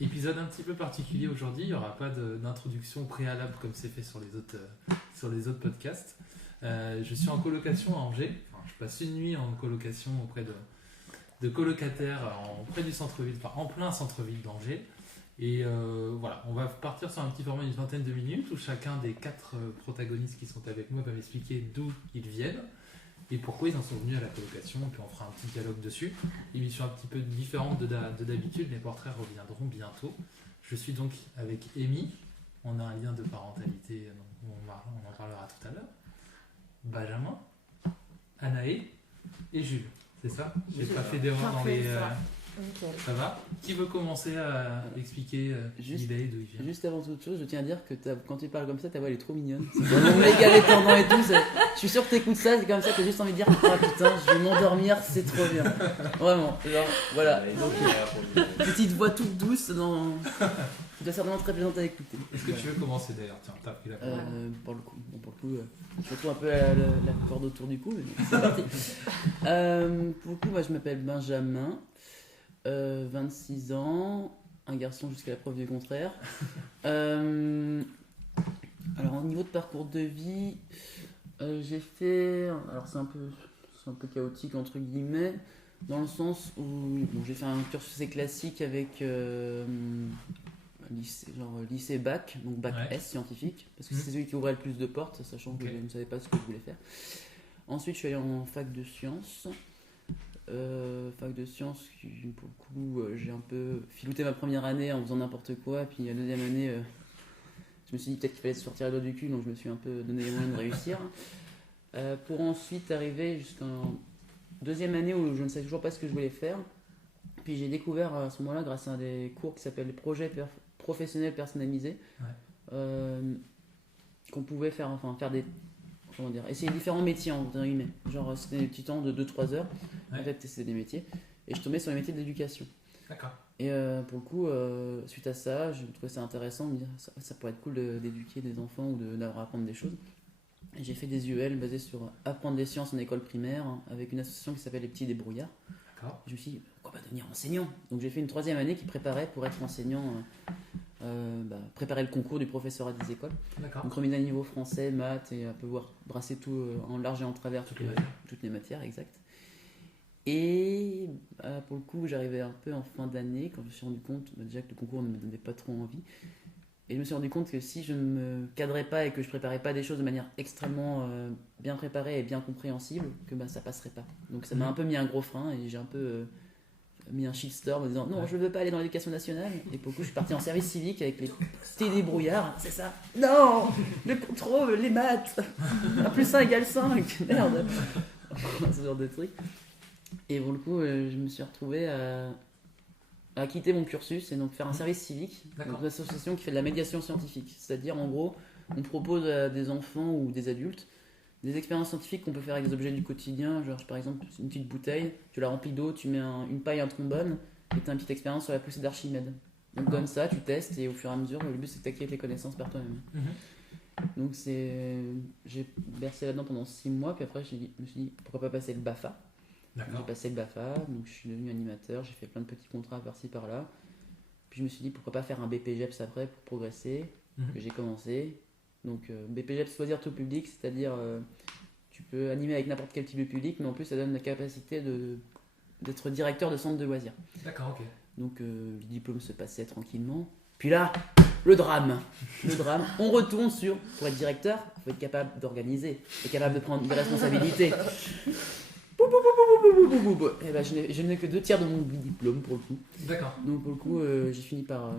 Épisode un petit peu particulier aujourd'hui, il n'y aura pas d'introduction préalable comme c'est fait sur les autres podcasts. Je suis en colocation à Angers, enfin, je passe une nuit en colocation auprès de colocataires près du centre-ville, enfin en plein centre-ville d'Angers. Et voilà, on va partir sur un petit format d'une vingtaine de minutes où chacun des 4 protagonistes qui sont avec moi va m'expliquer d'où ils viennent et pourquoi ils en sont venus à la colocation, et puis on fera un petit dialogue dessus. Émission un petit peu différente de d'habitude, les portraits reviendront bientôt. Je suis donc avec Amy, on a un lien de parentalité, on en parlera tout à l'heure. Benjamin, Anaé et Jules, c'est ça? J'ai pas fait d'erreur dans les... Ça va? Qui veut commencer à expliquer qui il est, d'où il vient? Juste avant toute chose, je tiens à dire que quand tu parles comme ça, ta voix elle est trop mignonne. C'est vraiment méga détendant et tout. Je suis sûr que t'écoutes ça, c'est comme ça, t'as juste envie de dire ah putain, je vais m'endormir, c'est trop bien. Vraiment, genre, voilà. Donc, petite voix toute douce, tu dois certainement très plaisante à écouter. Est-ce que tu veux commencer d'ailleurs? Tiens, t'as pris la parole. Pour le coup, je retrouve un peu la corde autour du cou, mais bon, c'est parti. Pour le coup, moi je m'appelle Benjamin. 26 ans, un garçon jusqu'à la preuve du contraire. Alors au niveau de parcours de vie, j'ai fait, alors c'est un peu chaotique entre guillemets, dans le sens où j'ai fait un cursus assez classique avec lycée bac, donc bac S scientifique, parce que c'est celui qui ouvrait le plus de portes, sachant que je ne savais pas ce que je voulais faire. Ensuite je suis allé en fac de sciences. Fac de sciences, pour le coup, j'ai un peu filouté ma première année en faisant n'importe quoi, puis la deuxième année, je me suis dit peut-être qu'il fallait se sortir les doigts du cul, donc je me suis un peu donné les moyens de réussir. Pour ensuite arriver jusqu'en deuxième année où je ne savais toujours pas ce que je voulais faire. Puis j'ai découvert à ce moment-là, grâce à des cours qui s'appellent les projets professionnels personnalisés, qu'on pouvait faire des... essayer différents métiers entre guillemets. Genre c'était des petits temps de 2-3 heures. En fait tester des métiers. Et je tombais sur les métiers de l'éducation. D'accord. Et pour le coup, suite à ça, je trouvais ça intéressant de me dire ça pourrait être cool d'éduquer des enfants ou d'avoir à apprendre des choses. Et j'ai fait des UL basés sur apprendre des sciences en école primaire avec une association qui s'appelle les Petits Débrouillards. D'accord. Je me suis dit pourquoi pas devenir enseignant. Donc j'ai fait une 3e année qui préparait pour être enseignant. Préparer le concours du professorat des écoles. D'accord. Donc remise à niveau français, maths et un peu brasser tout en large et en travers toutes les matières, exact. Et pour le coup, j'arrivais un peu en fin d'année quand je me suis rendu compte déjà que le concours ne me donnait pas trop envie. Et je me suis rendu compte que si je ne me cadrais pas et que je préparais pas des choses de manière extrêmement bien préparée et bien compréhensible, que ça passerait pas. Donc ça m'a un peu mis un gros frein et j'ai un peu mis un shitstorm en disant non, je veux pas aller dans l'éducation nationale. Et pour le coup, je suis parti en service civique avec les petits débrouillards. C'est ça. Non, le contrôle, les maths. 1 + 1 = 5. Merde. Ce genre de truc. Et pour le coup, je me suis retrouvé à quitter mon cursus et donc faire un service civique, une association qui fait de la médiation scientifique. C'est-à-dire, en gros, on propose à des enfants ou des adultes des expériences scientifiques qu'on peut faire avec des objets du quotidien, genre par exemple une petite bouteille, tu la remplis d'eau, tu mets une paille, un trombone, et tu as une petite expérience sur la poussée d'Archimède. Donc donne ça, tu testes, et au fur et à mesure, le but c'est de t'acquérir tes connaissances par toi-même. Donc j'ai bercé là-dedans pendant 6 mois, puis après je me suis dit pourquoi pas passer le BAFA. J'ai passé le BAFA, donc je suis devenu animateur, j'ai fait plein de petits contrats par-ci par-là. Puis je me suis dit pourquoi pas faire un BPGEPS après pour progresser, que j'ai commencé. Donc BPGEPS choisir tout public, c'est-à-dire tu peux animer avec n'importe quel type de public, mais en plus ça donne la capacité d'être directeur de centre de loisirs. D'accord, ok. Donc le diplôme se passait tranquillement. Puis là, le drame. On retourne pour être directeur, il faut être capable d'organiser, être capable de prendre des responsabilités. Et je n'ai que 2/3 de mon diplôme pour le coup. D'accord. Donc pour le coup, j'ai fini par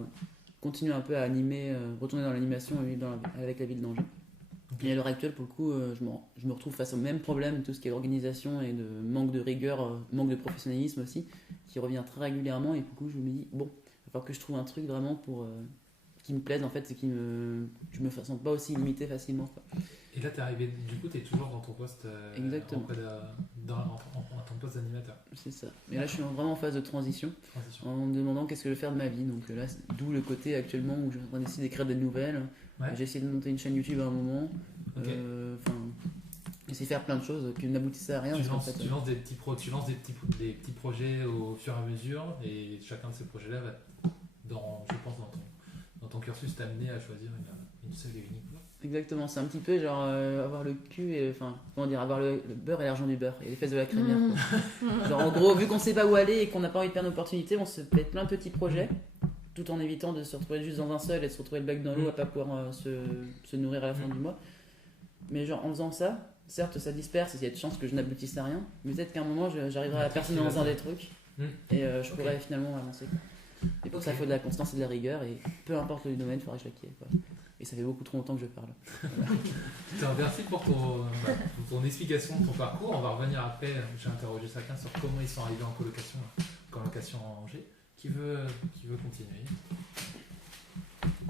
continuer un peu à animer, retourner dans l'animation avec la ville d'Angers. Okay. Et à l'heure actuelle, pour le coup, je me retrouve face au même problème, tout ce qui est organisation et de manque de rigueur, manque de professionnalisme aussi, qui revient très régulièrement. Et pour le coup, je me dis, bon, il va falloir que je trouve un truc vraiment qui me plaise en fait, c'est que je me sente pas aussi limité facilement, quoi. Et là, t'es arrivé, du coup, t'es toujours dans ton poste Exactement. En ton poste d'animateur. C'est ça. Mais là, je suis vraiment en phase de transition. En me demandant qu'est-ce que je vais faire de ma vie. Donc là, d'où le côté actuellement où je suis en train d'essayer d'écrire des nouvelles. J'ai essayé de monter une chaîne YouTube à un moment. Okay. Essayer de faire plein de choses qui n'aboutissaient à rien. Tu lances des petits projets au fur et à mesure, et chacun de ces projets-là va je pense, dans ton cursus, t'as amené à choisir une seule et unique voie. Exactement, c'est un petit peu genre avoir le cul et avoir le beurre et l'argent du beurre et les fesses de la crémière. Quoi. Genre en gros, vu qu'on sait pas où aller et qu'on n'a pas envie de perdre l'opportunité, on se fait plein de petits projets tout en évitant de se retrouver juste dans un seul et de se retrouver le bec dans l'eau à pas pouvoir se nourrir à la fin du mois. Mais genre en faisant ça, certes ça disperse et il y a de chances que je n'aboutisse à rien, mais peut-être qu'à un moment j'arriverai à percer dans un des trucs et je pourrais finalement avancer. Et pour ça il faut de la constance et de la rigueur et peu importe le domaine, il faudra que je l'acquière. Et ça fait beaucoup trop longtemps que je parle. Merci pour ton explication de ton parcours. On va revenir après. J'ai interrogé chacun sur comment ils sont arrivés en colocation à Angers. Qui veut continuer?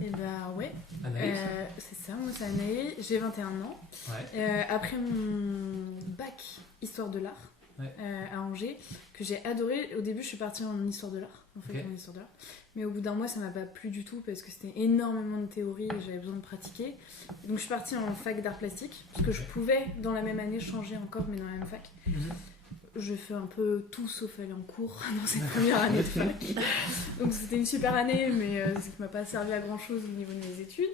Eh ben ouais. Anaïs. C'est ça, moi c'est Anaïs, j'ai 21 ans. Ouais. Après mon bac Histoire de l'art à Angers, que j'ai adoré. Au début je suis partie en Histoire de l'art, en Histoire de l'art. Mais au bout d'un mois ça m'a pas plu du tout parce que c'était énormément de théorie et j'avais besoin de pratiquer. Donc je suis partie en fac d'art plastique, parce que je pouvais dans la même année changer encore mais dans la même fac. Je fais un peu tout sauf aller en cours dans cette première année de fac. Donc c'était une super année, mais ça ne m'a pas servi à grand chose au niveau de mes études.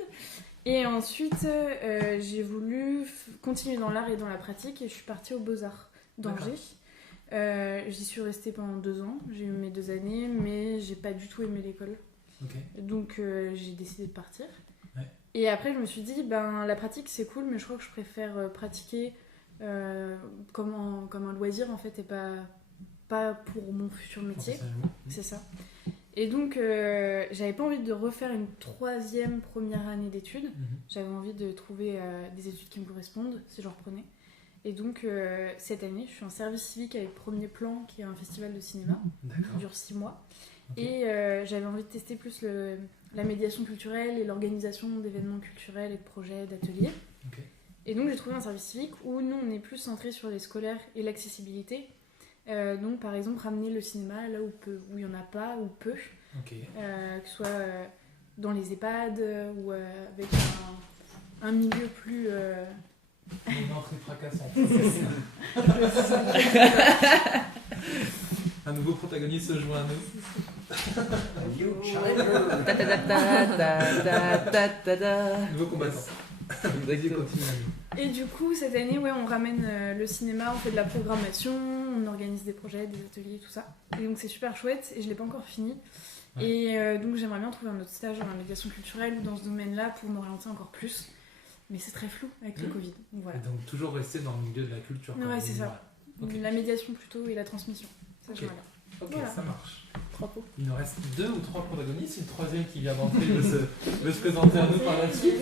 Et ensuite, j'ai voulu continuer dans l'art et dans la pratique et je suis partie aux Beaux-Arts d'Angers. J'y suis restée pendant 2 ans. J'ai eu mes 2 années, mais j'ai pas du tout aimé l'école. Donc j'ai décidé de partir. Et après, je me suis dit, la pratique c'est cool, mais je crois que je préfère pratiquer comme un loisir en fait et pas pour mon futur métier. C'est ça. Et donc j'avais pas envie de refaire une 3e première année d'études. J'avais envie de trouver des études qui me correspondent si je reprenais. Et donc cette année je suis en service civique avec Premier Plan, qui est un festival de cinéma qui dure 6 mois. Et j'avais envie de tester plus la médiation culturelle et l'organisation d'événements culturels et de projets, d'ateliers. Et donc j'ai trouvé un service civique où nous on est plus centré sur les scolaires et l'accessibilité. Donc par exemple ramener le cinéma là où il n'y en a pas ou peu, que ce soit dans les EHPAD ou avec un milieu plus... Une entrée fracassante. Un nouveau protagoniste se joint à nous. Nouveau combattant. Et du coup, cette année, on ramène le cinéma, on fait de la programmation, on organise des projets, des ateliers, tout ça. Et donc c'est super chouette et je l'ai pas encore fini. Et donc j'aimerais bien trouver un autre stage dans la médiation culturelle ou dans ce domaine-là pour m'orienter encore plus. Mais c'est très flou avec le Covid. Donc, voilà. Et donc toujours rester dans le milieu de la culture. Ouais, c'est ça. La médiation plutôt et la transmission. Ça, j'aimerais bien. Voilà. Ça marche. Trop. Il nous reste 2 ou 3 protagonistes, une 3e qui vient d'entrer veut se présenter à nous par la suite.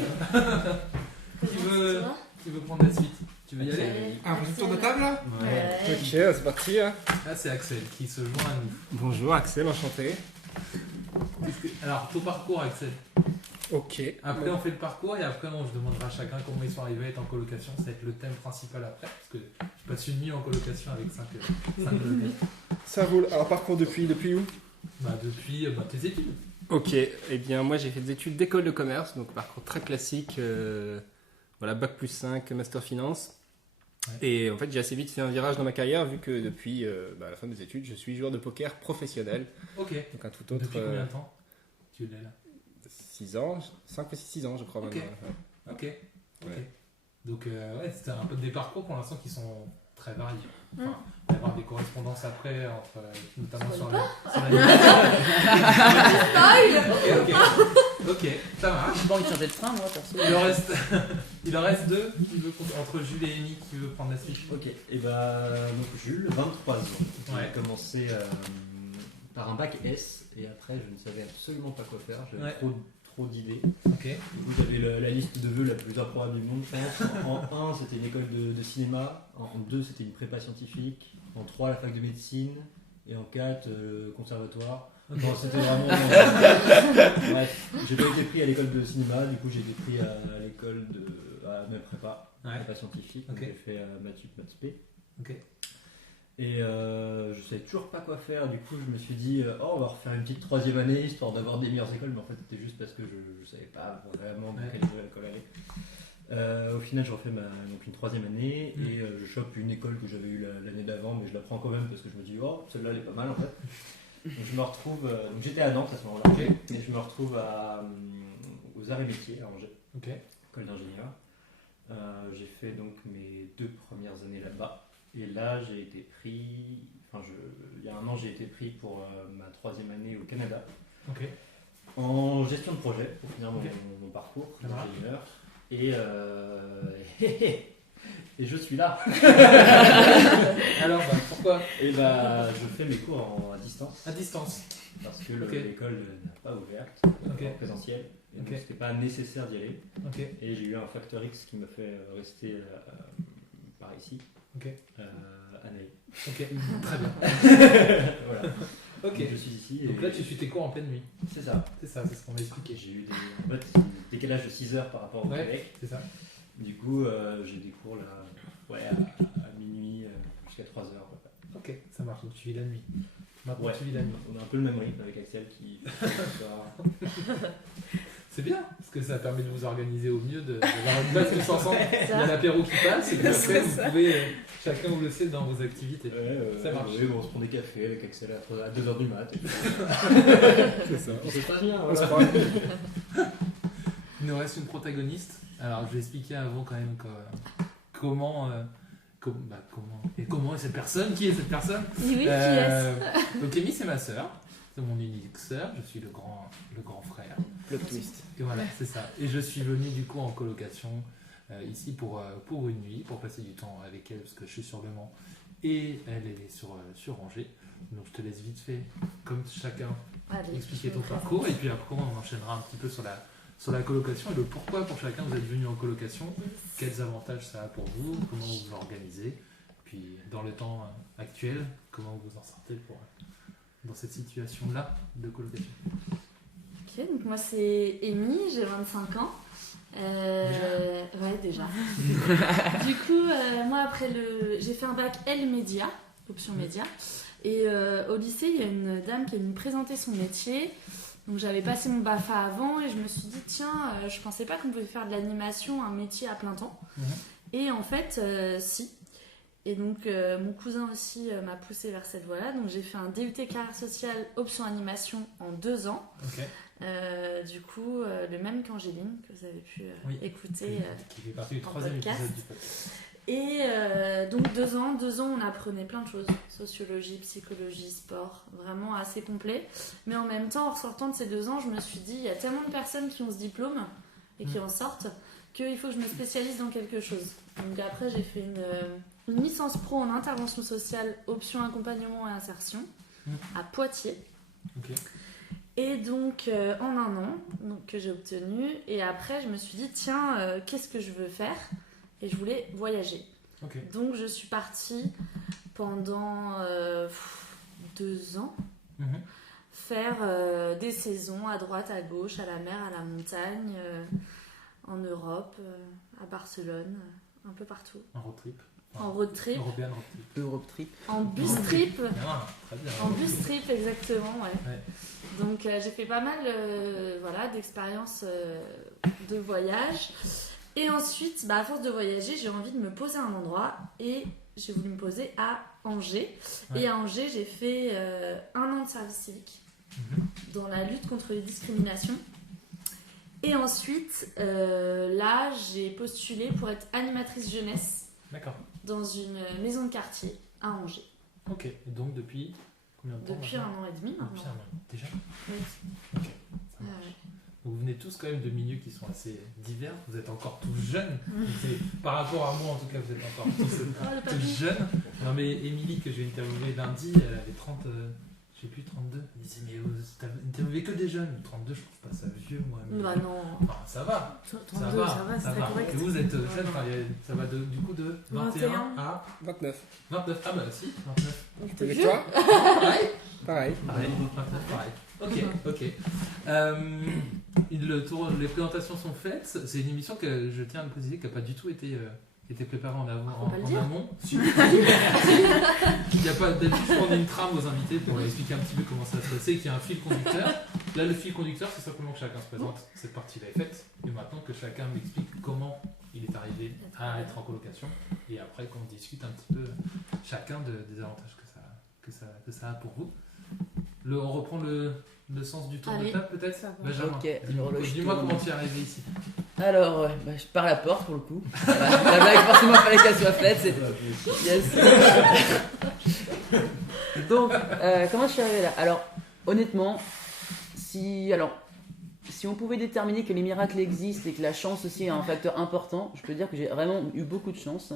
Qui veut prendre la suite? Tu veux y aller? Un petit tour de table là? Ouais. Ok, c'est parti. Là c'est Axel qui se joint à nous. Bonjour Axel, enchanté. Alors ton parcours Axel. Ok. Après on fait le parcours et après je demanderai à chacun comment ils sont arrivés à être en colocation. Ça va être le thème principal après parce que je passe une nuit en colocation avec 5 colocataires. Ça roule. Alors parcours depuis où? Depuis tes études. Ok, eh bien moi j'ai fait des études d'école de commerce, donc parcours très classique, bac plus 5, master finance. Et en fait j'ai assez vite fait un virage dans ma carrière vu que depuis la fin des études je suis joueur de poker professionnel. Ok. Donc un tout autre... Depuis combien de temps tu l'es là? 6 ans, 5 ou 6 ans je crois maintenant. Ok. Donc c'était un peu des parcours pour l'instant qui sont très variés. Enfin, il va y avoir des correspondances après, notamment sur la... Ok, ça marche. J'ai pas envie de changer de frein, moi, perso. Il en reste 2 entre Jules et Amy qui veut prendre la suite. Ok, et donc Jules, 23 ans. J'ai commencé par un bac S et après je ne savais absolument pas quoi faire, j'avais trop d'idées. Ok. Du coup j'avais la liste de vœux la plus improbable du monde, je pense. En 1 c'était une école de cinéma, en 2 c'était une prépa scientifique, en 3 la fac de médecine et en 4 conservatoire. Okay. Bon, c'était vraiment... Bref, j'ai pas été pris à l'école de cinéma, du coup j'ai été pris à l'école à ma prépa scientifique, donc j'ai fait maths P. Ok. Et je savais toujours pas quoi faire, du coup je me suis dit on va refaire une petite 3e année histoire d'avoir des meilleures écoles, mais en fait c'était juste parce que je savais pas vraiment dans quelle école aller. Au final je refais donc une 3e année et je chope une école que j'avais eue l'année d'avant, mais je la prends quand même parce que je me dis celle-là elle est pas mal en fait. Donc je me retrouve, donc j'étais à Nantes à ce moment-là, Ok. et je me retrouve aux Arts et Métiers à Angers, Ok. école d'ingénieur. J'ai fait donc mes 2 premières années là-bas, et là j'ai été pris, il y a un an j'ai été pris pour ma 3e année au Canada, Ok. en gestion de projet pour finir Ok. mon parcours Ça marche. d'ingénieur. Et je suis là. Alors, pourquoi Et bah, je fais mes cours à distance à distance? parce que Ok. l'école n'a pas ouverte Ok. en présentiel. Et donc Ok. c'était pas nécessaire d'y aller. Ok. Et j'ai eu un facteur X qui m'a fait rester par ici, Ok. à Neuilly. Ok. Très bien. Voilà. Ok. Donc je suis ici. Donc là, tu suis tes cours en pleine nuit. C'est ça. C'est ça, c'est ce qu'on m'a expliqué. Et j'ai eu en fait, décalage de 6 heures par rapport au Ouais. Québec. C'est ça. Du coup, j'ai des cours là, à minuit jusqu'à 3 heures. Ok, ça marche. Donc tu vis la nuit. Maintenant, Ouais. tu vis la nuit. On a un peu le même rythme avec Axel qui. C'est bien, parce que ça permet de vous organiser au mieux, d'avoir une base tous ensemble. Il y a l'apéro qui passe, et puis après, vous pouvez chacun vous laisser dans vos activités. Ça marche. Ouais, on se prend des cafés avec Axel à 2h du mat. C'est ça. On se passe bien. On se Voilà. croit. Il nous reste une protagoniste. Alors, je vais expliquer avant quand même comment est cette personne. Qui est cette personne? Oui, qui Donc, Amy, c'est ma sœur. C'est mon unique sœur. Je suis le grand frère. Plot twist. Et voilà, c'est ça. Et je suis venu du coup en colocation ici pour une nuit, pour passer du temps avec elle, parce que je suis sur Le Mans et elle est sur Angers. Donc, je te laisse vite fait, comme chacun, Allez, expliquer je ton me présente. parcours, et puis après on enchaînera un petit peu sur la colocation et le pourquoi pour chacun vous êtes venu en colocation, quels avantages ça a pour vous, comment vous vous organisez, puis dans le temps actuel, comment vous en sortez dans cette situation-là de colocation. Ok, donc moi c'est Amy, j'ai 25 ans. Ouais, déjà. Du coup, moi après j'ai fait un bac L média, option média. Et au lycée, il y a une dame qui est venue me présenter son métier. Donc j'avais passé mon BAFA avant et je me suis dit, tiens, je pensais pas qu'on pouvait faire de l'animation un métier à plein temps. Et en fait, si. Et donc mon cousin aussi m'a poussé vers cette voie-là. Donc j'ai fait un DUT carrière sociale option animation en 2 ans. Ok. Du coup, le même qu'Angéline, que vous avez pu écouter. Qui fait partie du en 3e podcast. épisode du podcast. Et donc 2 ans, on apprenait plein de choses. Sociologie, psychologie, sport, vraiment assez complet. Mais en même temps, en ressortant de ces 2 ans, je me suis dit, il y a tellement de personnes qui ont ce diplôme et qui en sortent, qu'il faut que je me spécialise dans quelque chose. Donc après, j'ai fait une licence pro en intervention sociale, option accompagnement et insertion, à Poitiers. Ok. Et donc en 1 an, donc, que j'ai obtenu. Et après, je me suis dit, tiens, qu'est-ce que je veux faire? Et je voulais voyager. Ok. Donc je suis partie pendant 2 ans faire des saisons à droite, à gauche, à la mer, à la montagne, en Europe, à Barcelone, un peu partout. Un road trip. En road trip, Européen road trip. Europe trip. en bus trip. Ah, très bien. En bus trip, exactement, ouais. Ouais. Donc j'ai fait pas mal d'expériences de voyage. Et ensuite, à force de voyager, j'ai envie de me poser à un endroit et j'ai voulu me poser à Angers. Ouais. Et à Angers, j'ai fait 1 an de service civique dans la lutte contre les discriminations. Et ensuite, là, j'ai postulé pour être animatrice jeunesse D'accord. dans une maison de quartier à Angers. Ok. Et donc depuis combien de temps Depuis 1 maintenant an et demi Depuis maintenant. 1 an. Déjà. Oui. Ok. Ça marche. Ouais. Donc vous venez tous quand même de milieux qui sont assez divers, vous êtes encore tous jeunes, donc par rapport à moi en tout cas vous êtes encore Oh, le papy. tous jeunes. Non mais Émilie que j'ai interviewée lundi, elle avait 30, je sais plus 32, elle disait mais t'as interviewé que des jeunes, 32 je trouve pas ça vieux moi. Mais... Bah non. Non, ça va, 32, ça va, c'est très correct. Et vous êtes jeunes, enfin, ça va du coup de 21 à 29. 29, ah bah si, 29. Avec toi Pareil. Pareil. Pareil, 29, pareil. Ok. Les présentations sont faites. C'est une émission que je tiens à le préciser qui n'a pas du tout été préparée en Faut pas le en dire. amont. Il n'y a pas d'habitude, je prends une trame aux invités pour leur expliquer un petit peu comment ça va se passer, qu'il y a un fil conducteur. Là, le fil conducteur, c'est simplement que chacun se présente. Cette partie-là est faite. Et maintenant que chacun m'explique comment il est arrivé à être en colocation. Et après, qu'on discute un petit peu chacun des avantages que ça a pour vous. On reprend le sens du tour de Allez. table peut-être. Ça va. Benjamin, Ok, je reloge dis-moi tout. comment tu es arrivé ici. Alors, je pars la porte pour le coup. La blague, forcément, fallait qu'elle soit faite. Yes. Donc, comment je suis arrivé là? Alors, honnêtement, si on pouvait déterminer que les miracles existent et que la chance aussi est un facteur important, je peux dire que j'ai vraiment eu beaucoup de chance.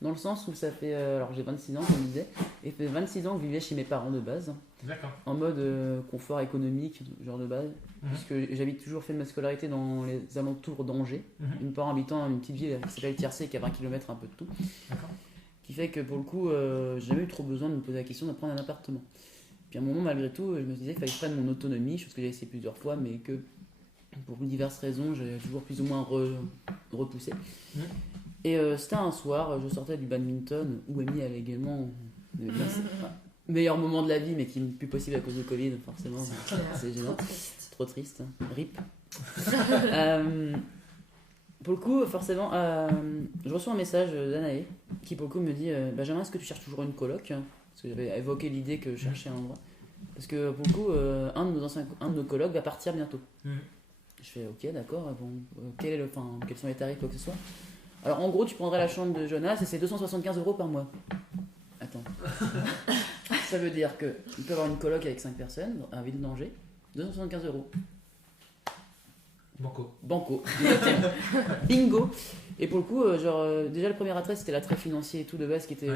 Dans le sens où ça fait. Alors, j'ai 26 ans, comme je disais, et ça fait 26 ans que je vivais chez mes parents de base, D'accord. en mode confort économique, genre de base, puisque j'habite toujours fait ma scolarité dans les alentours d'Angers, mes parents habitant dans une petite ville qui s'appelle Tiercé, qui a 20 km un peu de tout. D'accord. Qui fait que pour le coup, j'ai jamais eu trop besoin de me poser la question de prendre un appartement. Puis à un moment, malgré tout, je me disais qu'il fallait que je prenne mon autonomie, chose que j'ai essayé plusieurs fois, mais que pour diverses raisons, j'ai toujours plus ou moins repoussé. Et c'était un soir, je sortais du badminton, où Amy avait également meilleur moment de la vie, mais qui n'est plus possible à cause de Covid, forcément. C'est gênant. Trop triste. RIP. Pour le coup, forcément, je reçois un message d'Anaé qui, pour le coup, me dit Benjamin, est-ce que tu cherches toujours une coloc? Parce que j'avais évoqué l'idée que je cherchais un endroit. Parce que, pour le coup, un de nos colocs va partir bientôt. Je fais ok, d'accord, bon, quels sont les tarifs, quoi que ce soit. Alors, en gros, tu prendrais la chambre de Jonas et c'est 275 € par mois. Attends. Ça veut dire qu'il peut avoir une coloc avec 5 personnes à Ville d'Angers, 275 €. Banco. Bingo. Et pour le coup, déjà le premier attrait c'était l'attrait financier et tout de base qui était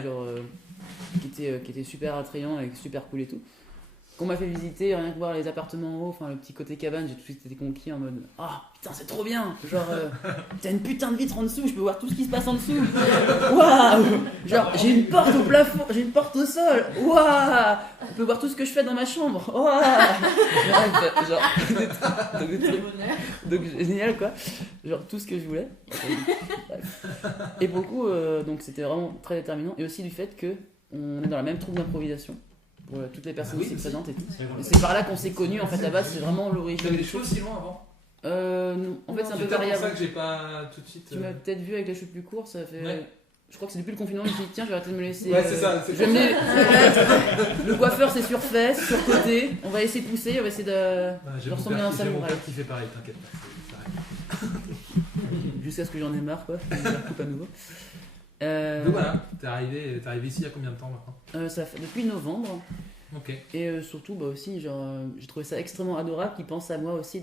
qui était super attrayant et super cool et tout. Qu'on m'a fait visiter, rien que voir les appartements en haut, enfin le petit côté cabane, j'ai tout de suite été conquis en mode ah putain c'est trop bien, genre t'as une putain de vitre en dessous, je peux voir tout ce qui se passe en dessous. Waouh, genre j'ai une porte au plafond, j'ai une porte au sol. Waouh, on peut voir tout ce que je fais dans ma chambre. Waouh, donc génial quoi, genre tout ce que je voulais. Et pour le coup, donc c'était vraiment très déterminant et aussi du fait que on est dans la même troupe d'improvisation. Pour toutes les personnes qui se présentent et tout. Et c'est par là qu'on s'est connus en fait, à base c'est vraiment l'origine. T'avais des cheveux aussi longs avant? Non, en fait c'est un peu variable. C'est variable. pour ça que j'ai pas tout de suite. Tu m'as peut-être vu avec les cheveux plus courts, ça fait. Ouais. Je crois que c'est depuis le confinement que je me suis dit tiens je vais arrêter de me laisser. Ouais, c'est ça. Je vais me... Le coiffeur c'est sur fesse, sur côté, on va essayer de pousser, on va essayer de ressembler à un J'ai mon samouraï. père qui fait pareil, t'inquiète pas. Jusqu'à ce que j'en ai marre quoi, je la coupe à nouveau. Donc voilà, t'es arrivé ici il y a combien de temps maintenant? Ça fait depuis novembre. Ok. Et surtout, bah aussi, j'ai trouvé ça extrêmement adorable qu'ils pensent à moi aussi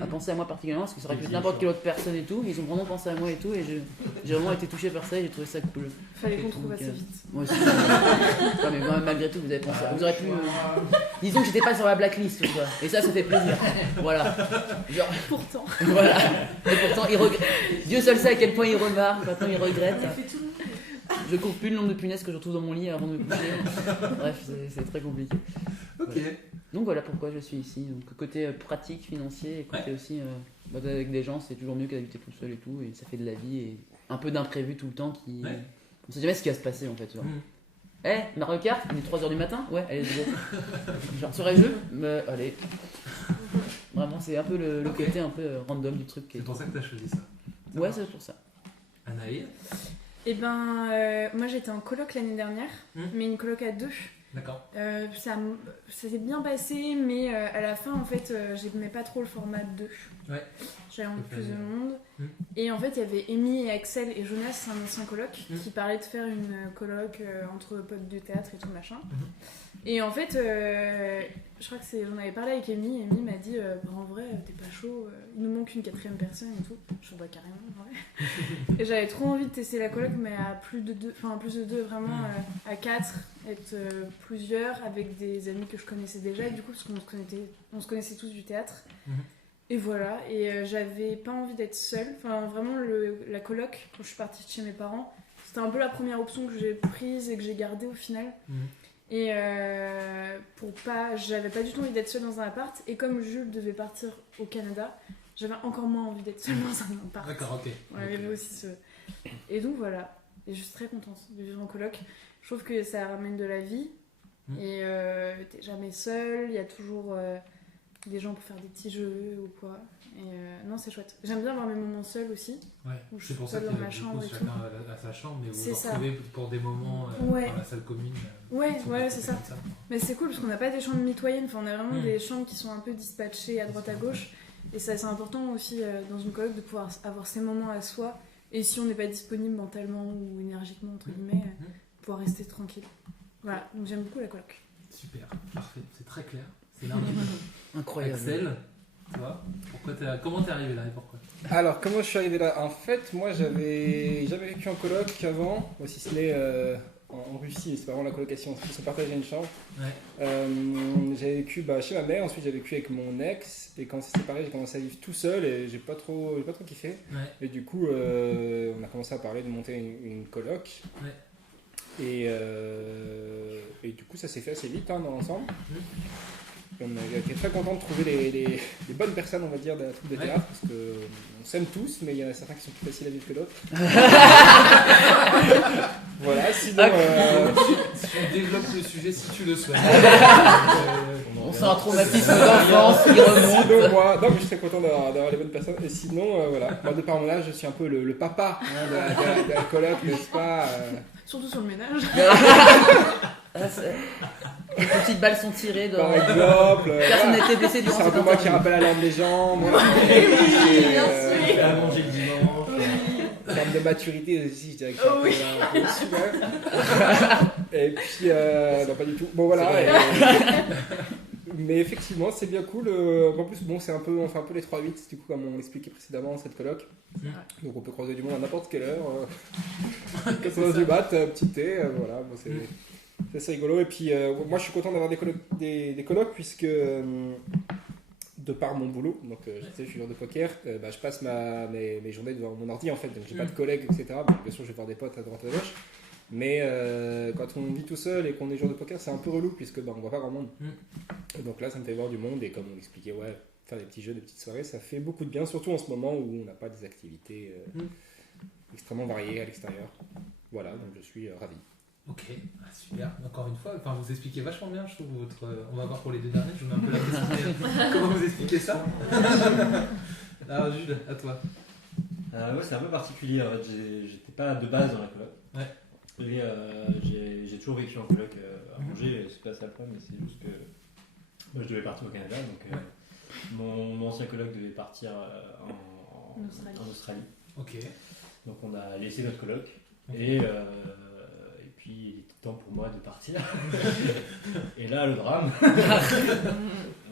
à penser à moi particulièrement, parce que ça aurait pu être n'importe quelle autre personne et tout, ils ont vraiment pensé à moi et tout, et j'ai vraiment été touché par ça et j'ai trouvé ça cool. Fallait qu'on trouve assez vite. Moi aussi. Ouais, mais malgré tout, vous avez pensé. Vous aurez pu. Disons que j'étais pas sur la blacklist, tu vois, et ça fait plaisir. Voilà. Genre, Pourtant. voilà. Et pourtant, Dieu seul sait à quel point il remarque, maintenant il regrette. Je compte plus le nombre de punaises que je retrouve dans mon lit avant de me coucher. Bref, c'est très compliqué. Ok. Ouais. Donc voilà pourquoi je suis ici. Donc côté pratique, financier, et côté aussi avec des gens, c'est toujours mieux que d'habiter tout seul et tout. Et ça fait de la vie et un peu d'imprévu tout le temps qui. Ouais. On sait jamais ce qui va se passer en fait. Genre. Mario Kart, il est 3h du matin? Ouais, allez, c'est bon. Genre, serais-je? Allez. Vraiment, c'est un peu le côté un peu random du truc. C'est pour ça que t'as choisi ça. Ouais, c'est pour ça. Anaïs? Eh ben, moi j'étais en coloc l'année dernière, mais une coloc à 2. D'accord. Ça s'est bien passé, mais à la fin, en fait, j'aimais pas trop le format 2. Ouais. J'avais envie de plus de monde. Et en fait, il y avait Amy et Axel et Jonas, un ancien coloc, qui parlaient de faire une coloc entre potes de théâtre et tout machin. Et en fait, je crois que j'en avais parlé avec Amy, et Amy m'a dit en vrai, t'es pas chaud, il nous manque une 4ème personne et tout. Je suis carrément, ouais. Et j'avais trop envie de tester la coloc, mais à plus de deux, vraiment à 4, être plusieurs avec des amis que je connaissais déjà, du coup, parce qu'on se connaissait tous du théâtre. Et voilà, et j'avais pas envie d'être seule. Enfin, vraiment, la coloc, quand je suis partie de chez mes parents, c'était un peu la première option que j'ai prise et que j'ai gardée au final. Et j'avais pas du tout envie d'être seule dans un appart. Et comme Jules devait partir au Canada, j'avais encore moins envie d'être seule dans un appart. D'accord, ok. On avait aussi ce... Et donc voilà, et je suis très contente de vivre en coloc. Je trouve que ça ramène de la vie. Et t'es jamais seule, il y a toujours... des gens pour faire des petits jeux ou quoi. Et non, c'est chouette. J'aime bien avoir mes moments seuls aussi. Ouais, Où je c'est pour suis ça seule que dans ma chambre et chacun tout. a sa chambre, mais vous C'est vous ça. retrouvez pour des moments Ouais. dans la salle commune. Ouais, Ils sont ouais, pas c'est fait ça. comme Mais c'est cool parce qu'on n'a pas des chambres mitoyennes, enfin, on a vraiment Mm. des chambres qui sont un peu dispatchées à droite à gauche. Et ça, c'est important aussi dans une coloc de pouvoir avoir ces moments à soi. Et si on n'est pas disponible mentalement ou énergiquement, entre guillemets, pouvoir rester tranquille. Voilà, donc j'aime beaucoup la coloc. Super, parfait, c'est très clair, c'est limpide. Incroyable. Axel, toi, comment t'es arrivé là et pourquoi? Alors, comment je suis arrivé là? En fait, moi, j'avais jamais vécu en coloc avant, si ce n'est en Russie, c'est pas vraiment la colocation, c'est qu'on partageait une chambre. Ouais. J'avais vécu chez ma mère, ensuite j'ai vécu avec mon ex, et quand on s'est séparés, j'ai commencé à vivre tout seul et j'ai pas trop kiffé. Ouais. Et du coup, on a commencé à parler de monter une coloc. Ouais. Et du coup, ça s'est fait assez vite dans l'ensemble. On a été très content de trouver les bonnes personnes, on va dire, de la troupe de théâtre, parce qu'on s'aime tous, mais il y en a certains qui sont plus faciles à vivre que d'autres. Voilà, sinon. On développe le sujet si tu le souhaites. On sent un traumatisme d'enfance qui remonte. Sinon, moi, non, mais je suis très content d'avoir les bonnes personnes. Et sinon, voilà, moi, de par mon âge, je suis un peu le papa de la coloc, n'est-ce pas Surtout sur le ménage. Les petites balles sont tirées. Par exemple. Personne n'a été blessé durant C'est un cette peu moi qui interview. rappelle la lampe des gens. Moi, À manger le dimanche. En termes de maturité aussi, je dirais que c'est Oh oui. un peu au-dessus, ouais. Et puis, non, pas du tout. Bon, voilà. Mais effectivement, c'est bien cool. En plus, bon, on fait un peu les 3-8, du coup, comme on l'expliquait précédemment, cette coloc. Donc, on peut croiser du monde à n'importe quelle heure. 4h du mat, petit thé, voilà. Bon, c'est assez rigolo. Et puis, moi, je suis content d'avoir des colocs, puisque de par mon boulot, donc je suis joueur de poker, je passe mes journées devant mon ordi en fait, donc j'ai pas de collègues, etc. Bon, bien sûr, je vais voir des potes à droite à gauche, mais quand on vit tout seul et qu'on est joueur de poker, c'est un peu relou puisque on voit pas grand monde. Et donc là, ça me fait voir du monde et comme on l'expliquait, faire des petits jeux, des petites soirées, ça fait beaucoup de bien, surtout en ce moment où on n'a pas des activités extrêmement variées à l'extérieur. Voilà, donc je suis ravi. Ok, super. Encore une fois, vous expliquez vachement bien, je trouve, on va voir pour les deux derniers, je vous mets un peu la question, mais comment vous expliquez ça? Alors Jules, à toi. Moi, c'est un peu particulier, en fait, j'étais pas de base dans la coloc. Ouais. Et j'ai toujours vécu en coloc à Angers, c'est pas ça le problème, mais c'est juste que moi je devais partir au Canada, donc mon ancien coloc devait partir en Australie. Ok. Donc on a laissé notre coloc, Okay. et puis il était temps pour moi de partir. Et là, le drame,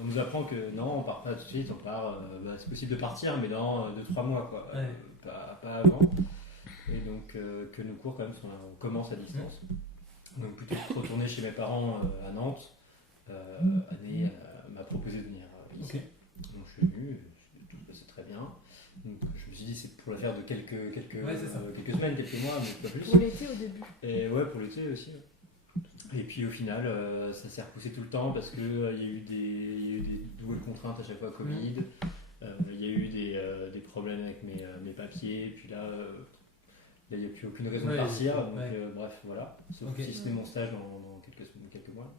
on nous apprend que non, on part pas tout de suite, on part, c'est possible de partir, mais dans 2-3 mois, quoi. Ouais. Pas avant. Et donc que nos cours, quand même, on commence à distance. Donc plutôt que de retourner chez mes parents à Nantes, Anne m'a proposé de venir ici. Okay. Donc je suis venu, tout se passait très bien. Donc je me suis dit c'est pour l'affaire de quelques semaines, quelques mois, mais pas plus. Pour l'été au début. Et ouais, pour l'été aussi. Et puis au final, ça s'est repoussé tout le temps parce qu'il y a eu des doubles contraintes à chaque fois, Covid. Il y a eu des problèmes avec mes papiers. Et puis là, il n'y a plus aucune raison de partir. Donc bref, voilà. Sauf si ce n'est mon stage dans quelques mois.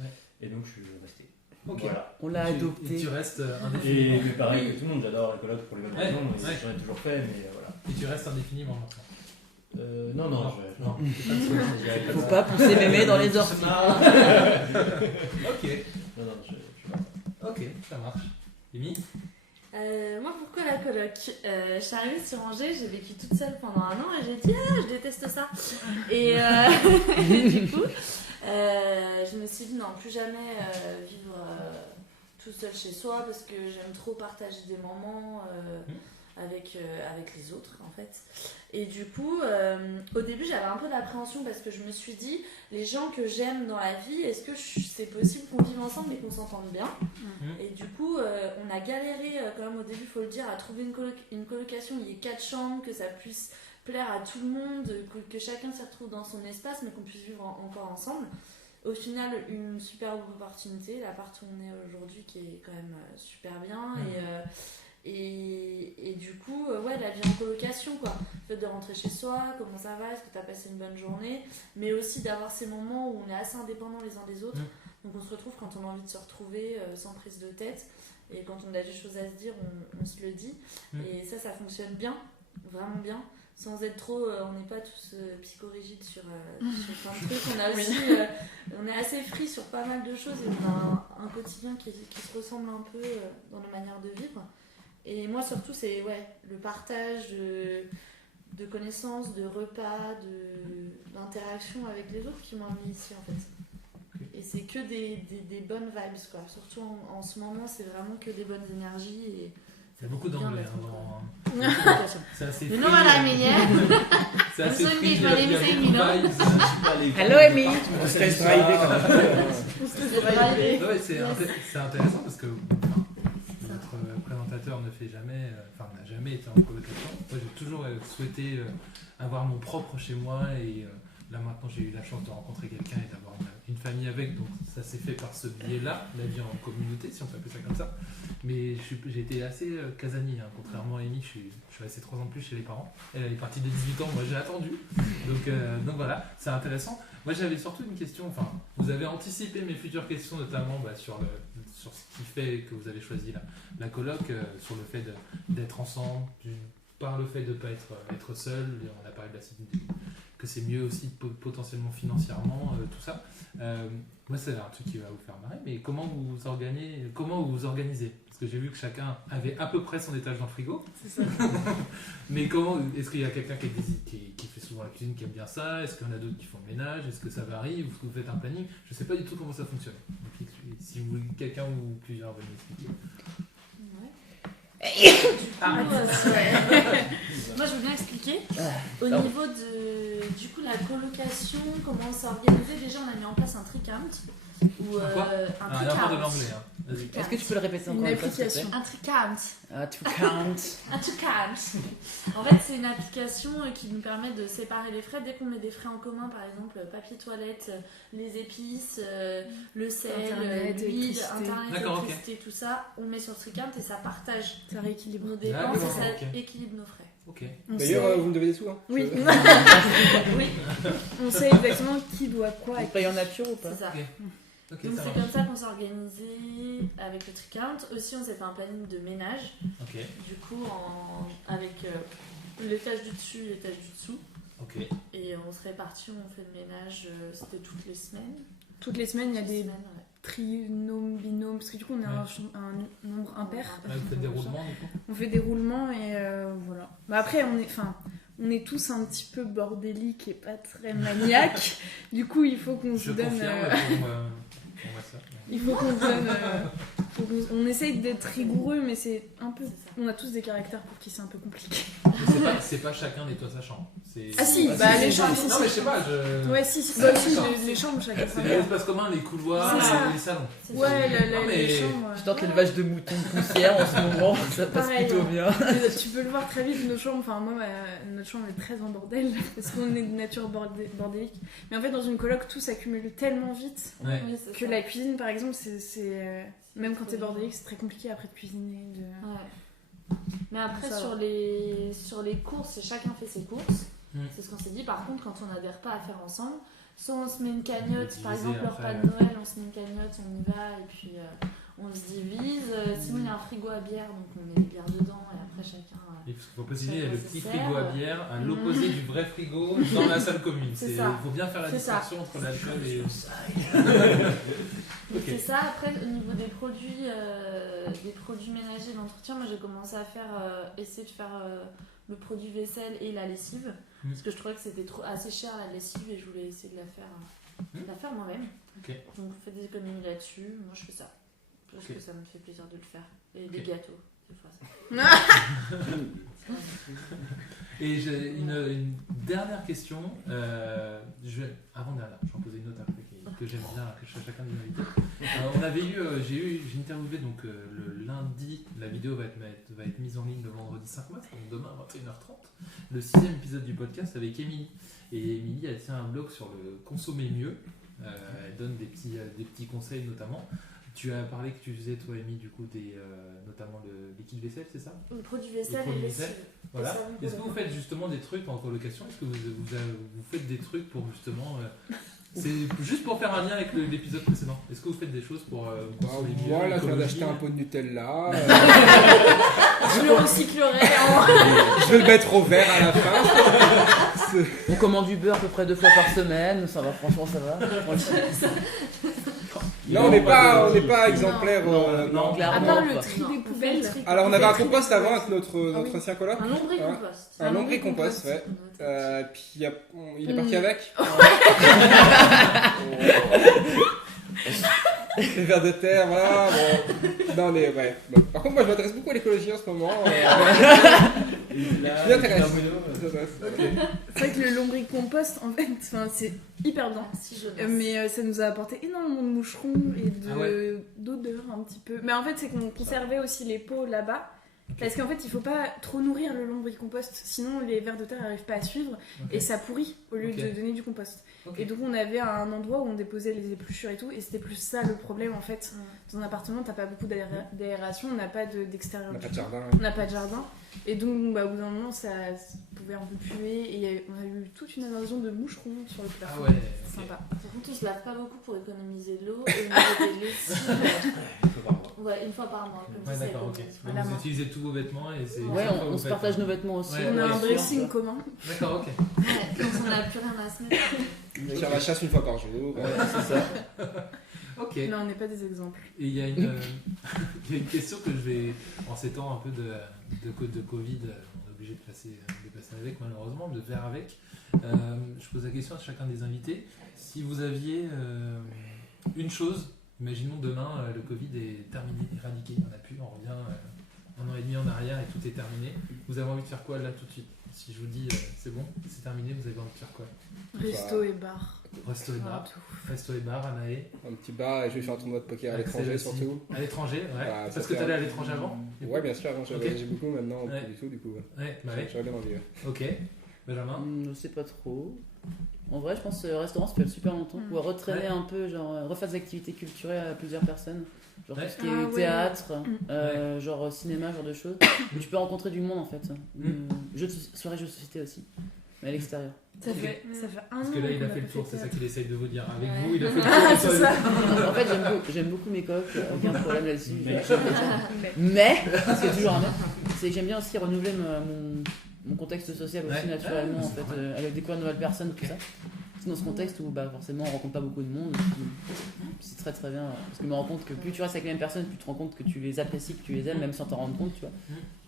Ouais. Et donc je suis resté. Okay. Voilà. On l'a adopté. Et tu restes indéfiniment. Et pareil que tout le monde, j'adore la coloc pour les mêmes raisons. J'en ai toujours fait, mais voilà. Et tu restes indéfiniment maintenant? Non. Faut pas pousser mémé dans les orties. Ok. Non, je pas. Ok, ça marche. Amy? Moi, pourquoi la coloc? Je suis arrivée sur Angers, j'ai vécu toute seule pendant 1 an et j'ai dit je déteste ça. Et du coup, je me suis dit non, plus jamais vivre tout seul chez soi parce que j'aime trop partager des moments avec les autres en fait. Et du coup, au début j'avais un peu d'appréhension parce que je me suis dit les gens que j'aime dans la vie, est-ce que c'est possible qu'on vive ensemble et qu'on s'entende bien? Et du coup, on a galéré quand même au début, faut le dire, à trouver une colocation où il y ait 4 chambres, que ça puisse plaire à tout le monde, que chacun s'y retrouve dans son espace mais qu'on puisse vivre encore ensemble. Au final, une superbe opportunité, l'appart où on est aujourd'hui qui est quand même super bien. Et du coup, la vie en colocation, quoi. Le fait de rentrer chez soi, comment ça va, est-ce que tu as passé une bonne journée, mais aussi d'avoir ces moments où on est assez indépendants les uns des autres Donc on se retrouve quand on a envie de se retrouver sans prise de tête. Et quand on a des choses à se dire, on se le dit. Et ça fonctionne bien, vraiment bien. Sans être trop, on n'est pas tous psychorigides sur plein de trucs. On a aussi, on est assez free sur pas mal de choses et on a un quotidien qui se ressemble un peu dans nos manières de vivre. Et moi surtout, c'est le partage de connaissances, de repas, d'interactions avec les autres qui m'ont amené ici en fait. Et c'est que des bonnes vibes quoi. Surtout en ce moment, c'est vraiment que des bonnes énergies. Et il y a beaucoup d'anglais c'est assez free. Non, voilà, c'est assez free. Il y a beaucoup de vibes. Hello Amy. On se laisse driver quand même. Ouais, c'est intéressant parce que notre présentateur n'a jamais été en colocation. Moi, j'ai toujours souhaité avoir mon propre chez moi et là maintenant j'ai eu la chance de rencontrer quelqu'un et d'avoir une famille avec, donc ça s'est fait par ce biais-là, la vie en communauté, si on peut appeler ça comme ça. Mais j'ai été assez casanier, hein. Contrairement à Amy, je suis resté 3 ans de plus chez les parents. Elle est partie dès 18 ans, moi j'ai attendu. Donc voilà, c'est intéressant. Moi j'avais surtout une question, vous avez anticipé mes futures questions, notamment sur ce qui fait que vous avez choisi la coloc, sur le fait d'être ensemble, par le fait de ne pas être seul, on a parlé de que c'est mieux aussi potentiellement financièrement, tout ça. Moi c'est un truc qui va vous faire marrer, mais comment vous vous organisez? Parce que j'ai vu que chacun avait à peu près son étage dans le frigo. C'est ça. Mais est-ce qu'il y a quelqu'un qui fait souvent la cuisine, qui aime bien ça? Est-ce qu'il y en a d'autres qui font le ménage? Est-ce que ça varie? Est-ce que vous faites un planning? Je ne sais pas du tout comment ça fonctionne. Donc, si vous, quelqu'un ou plusieurs veulent m'expliquer. Moi je veux bien expliquer. Au niveau du coup la colocation, comment on s'est organisé, déjà on a mis en place un tricount. Ou un tricount de l'anglais. Hein. Est-ce que tu peux le répéter encore une fois, s'il te plaît? Un tricount. Un tricount. Un tricount. En fait, c'est une application qui nous permet de séparer les frais. Dès qu'on met des frais en commun, par exemple, papier toilette, les épices, le sel, l'huile, internet, électricité, tout ça, on met sur tricount et ça partage. Ça rééquilibre nos dépenses et ça équilibre nos frais. Okay. D'ailleurs, vous me devez des sous. Hein. Oui. Oui. On sait exactement qui doit quoi. On paye en nature ou pas? C'est ça. Okay, donc c'est comme ça qu'on s'est organisé avec le tricount. Aussi on s'est fait un planning de ménage. Du coup avec l'étage du dessus et l'étage du dessous. Et on se répartit, on fait le ménage, c'était toutes les semaines. Toutes les semaines il y a des trinômes, binômes, parce que du coup on est un nombre impair. Vous faites des roulements du coup? On fait des roulements et voilà. Bah, après on est tous un petit peu bordéliques et pas très maniaques. Du coup il faut qu'on se donne... Il faut qu'on se donne... on essaye d'être rigoureux, mais c'est un peu... On a tous des caractères pour qui c'est un peu compliqué. C'est pas chacun nettoie sa chambre. Ah si, les chambres... Non mais je sais pas, Ouais, si, les chambres, chacun. C'est l'espace commun, les couloirs, les salons. Ouais, les chambres... Je tente l'élevage de moutons de poussière en ce moment, ça passe plutôt bien. Tu peux le voir très vite, nos chambres... Enfin, moi, notre chambre est très en bordel, parce qu'on est de nature bordélique. Mais en fait, dans une coloc, tout s'accumule tellement vite que la cuisine, par exemple, c'est même quand t'es bordélique, c'est très compliqué après de cuisiner. Mais après, sur les courses, chacun fait ses courses. C'est ce qu'on s'est dit. Par contre, quand on a des repas à faire ensemble, soit on se met une cagnotte, par exemple le repas de Noël, on se met une cagnotte, on y va et puis on se divise. Sinon, il y a un frigo à bière, donc on met des bières dedans et après chacun. Il faut préciser, il y a le petit frigo à bière à l'opposé du vrai frigo dans la salle commune. Il faut bien faire la distinction entre l'alcool et. C'est ça. Après, au niveau des produits ménagers d'entretien, moi j'ai commencé à essayer de faire le produit vaisselle et la lessive parce que je trouvais que c'était assez cher la lessive et je voulais essayer de la faire moi-même. Donc faites des économies là-dessus. Moi je fais ça parce que ça me fait plaisir de le faire. Et des gâteaux. Et j'ai une dernière question. Avant-dernière, je vais en poser une autre après que j'aime bien, que je fais chacun des invités. J'ai interviewé donc le lundi, la vidéo va être mise en ligne le vendredi 5 mars, donc demain à 21h30, le 6e épisode du podcast avec Émilie. Et Émilie, elle tient un blog sur le consommer mieux. Elle donne des petits conseils notamment. Tu as parlé que tu faisais, toi, Amy, du coup, notamment le liquide vaisselle, c'est ça? Le produit vaisselle et lessive. Voilà. Est-ce que vous faites justement des trucs en colocation? Est-ce que vous faites des trucs pour justement C'est juste pour faire un lien avec l'épisode précédent. Est-ce que vous faites des choses pour consommer mieux, Moi, là, je viens l'écologie d'acheter un pot de Nutella. Je le recyclerai en. Je vais le mettre au verre à la fin. On commande du beurre à peu près 2 fois par semaine, ça va, franchement ça va. Là, on n'est pas exemplaire. Non, À clairement. part le Quoi. tri des poubelles. Alors, on avait un compost avant avec notre ancien coloc. Un lombricompost. Un lombricompost, ouais. Puis il est parti avec. Les vers de terre, voilà. Bon. Non, mais ouais. Bon. Par contre, moi, je m'intéresse beaucoup à l'écologie en ce moment. Je m'intéresse. C'est vrai que le lombricompost, en fait, c'est hyper bien. Si je Mais ça nous a apporté énormément de moucherons et d'odeurs un petit peu. Mais en fait, c'est qu'on conservait aussi les pots là-bas. Parce qu'en fait, il faut pas trop nourrir le lombricompost, sinon les vers de terre n'arrivent pas à suivre et ça pourrit au lieu de donner du compost. Et donc, on avait un endroit où on déposait les épluchures et tout, et c'était plus ça le problème en fait. Dans un appartement, t'as pas beaucoup d'aération, on n'a pas d'extérieur. On n'a pas de jardin. On n'a pas de jardin. Et donc, au bout d'un moment, ça pouvait un peu puer. Et on a eu toute une invasion de moucherons sur le plafond. Ah ouais, C'est sympa. Par contre, on se lave pas beaucoup pour économiser de l'eau. Et on met des lessives. Ouais, une fois par mois. Comme Ouais, ça, d'accord, ok. c'est Donc, vous utilisez tous vos vêtements et c'est. Ouais, chaque fois on vous se faites- partage nos vêtements aussi. Ouais, On a ouais, un sûr. dressing commun. D'accord, ok. Ouais, quand on n'a plus rien à se mettre. Je tire la chasse une fois par jour. C'est ça. Ok. Mais on n'est pas des exemples. Et il y a une question que je vais, en ces temps un peu de Covid, on est obligé de passer avec malheureusement, de faire avec. Je pose la question à chacun des invités. Si vous aviez une chose, imaginons demain le Covid est terminé, éradiqué, on n'a plus, on revient 1 an et demi en arrière et tout est terminé. Vous avez envie de faire quoi là tout de suite? Si je vous dis c'est bon, c'est terminé, vous avez envie de faire quoi? Resto et bar. Resto et bar. Resto et bar, Anaé. Un petit bar et je vais faire un tournoi de poker à Axel l'étranger aussi. surtout. À l'étranger, ouais. Voilà, ça Parce que fait t'allais à l'étranger avant? Ouais, bien sûr, avant j'avais Ok. voyagé beaucoup, maintenant Ouais. plus du tout, du coup. Ouais, bah ouais. J'aurais bien envie. Ok. Benjamin? Je sais pas trop. En vrai, je pense que le restaurant, ça fait super longtemps. Pouvoir retraîner Ouais. un peu, genre refaire des activités culturelles à plusieurs personnes. Genre Ouais. tout ce qui est Ah ouais. théâtre, genre cinéma, genre de choses. Où tu peux rencontrer du monde en fait. Soirée jeux de société aussi. Mais à l'extérieur. Ça Ok. fait un an. Parce que là, il a qu'on fait le pas tour, c'est ça théâtre. qu'il essaye de vous dire. Avec Ouais. vous, il a fait le Ah, tour. c'est ça. En fait, j'aime beaucoup mes coques, aucun problème là-dessus. Mais, parce qu'il y a toujours un mais, c'est que j'aime bien aussi renouveler mon contexte social aussi Ouais. naturellement, Ouais, en c'est fait, vrai. avec découvrir de nouvelles personnes, tout Ok. ça. C'est dans ce contexte où bah, forcément on rencontre pas beaucoup de monde, puis c'est très très bien. Parce que je me rends compte que plus tu restes avec les mêmes personnes, plus tu te rends compte que tu les apprécies, que tu les aimes, même sans t'en rendre compte, tu vois.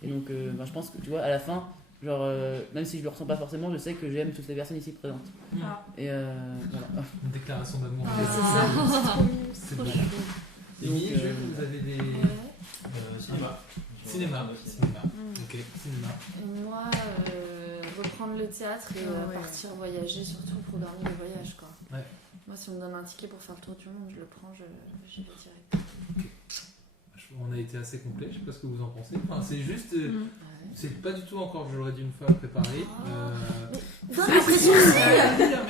Et donc, bah, je pense que tu vois, à la fin, genre, même si je le ressens pas forcément, je sais que j'aime toutes les personnes ici présentes. Ah. Et voilà. Une déclaration d'amour. Ah, c'est ça. C'est trop mignon. C'est Trop bon. chou. Émilie, Donc, Jules, vous avez des. Cinéma. Cinéma. Ok, cinéma. Et moi, reprendre le théâtre et Ah ouais. partir voyager, surtout programmer les voyages. Quoi. Ouais. Moi, si on me donne un ticket pour faire le tour du monde, je le prends, j'y vais direct. On a été assez complet, je sais pas ce que vous en pensez. Enfin, c'est juste. Mm. C'est pas du tout encore, je l'aurais dit une fois, préparé. J'ai l'impression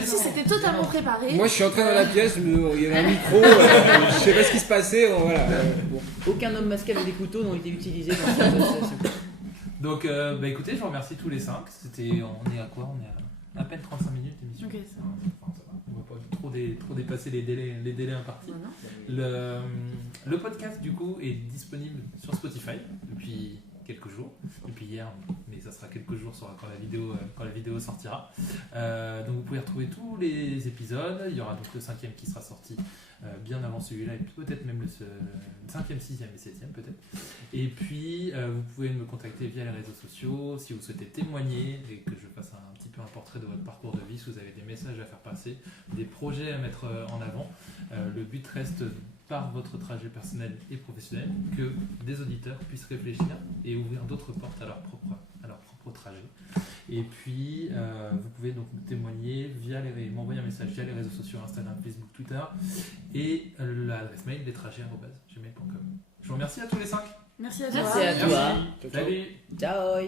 si c'était totalement préparé. Moi je suis entré dans la pièce, il y avait un micro, je sais pas ce qui se passait, voilà. Bon. Aucun homme masqué avec des couteaux n'ont été utilisés dans cette association. Donc, bah écoutez, je vous remercie tous les 5. On est à quoi? On est à peine 35 minutes d'émission. Ok, ça Enfin, ça va. On va pas trop dépasser les délais impartis. Voilà. Le podcast du coup est disponible sur Spotify depuis quelques jours, depuis hier, mais ça sera quelques jours quand la vidéo sortira. Donc vous pouvez retrouver tous les épisodes. Il y aura donc le 5e qui sera sorti bien avant celui-là, et peut-être même le 5e, 6e et 7e peut-être. Et puis vous pouvez me contacter via les réseaux sociaux si vous souhaitez témoigner et que je fasse un petit peu un portrait de votre parcours de vie, si vous avez des messages à faire passer, des projets à mettre en avant. Le but reste, par votre trajet personnel et professionnel, que des auditeurs puissent réfléchir et ouvrir d'autres portes à leur propre trajet. Et puis, vous pouvez donc me témoigner m'envoyer un message via les réseaux sociaux, Instagram, Facebook, Twitter, et l'adresse mail lestrajets@gmail.com. Je vous remercie à tous les 5. Merci à toi. Merci à toi. Salut. Ciao.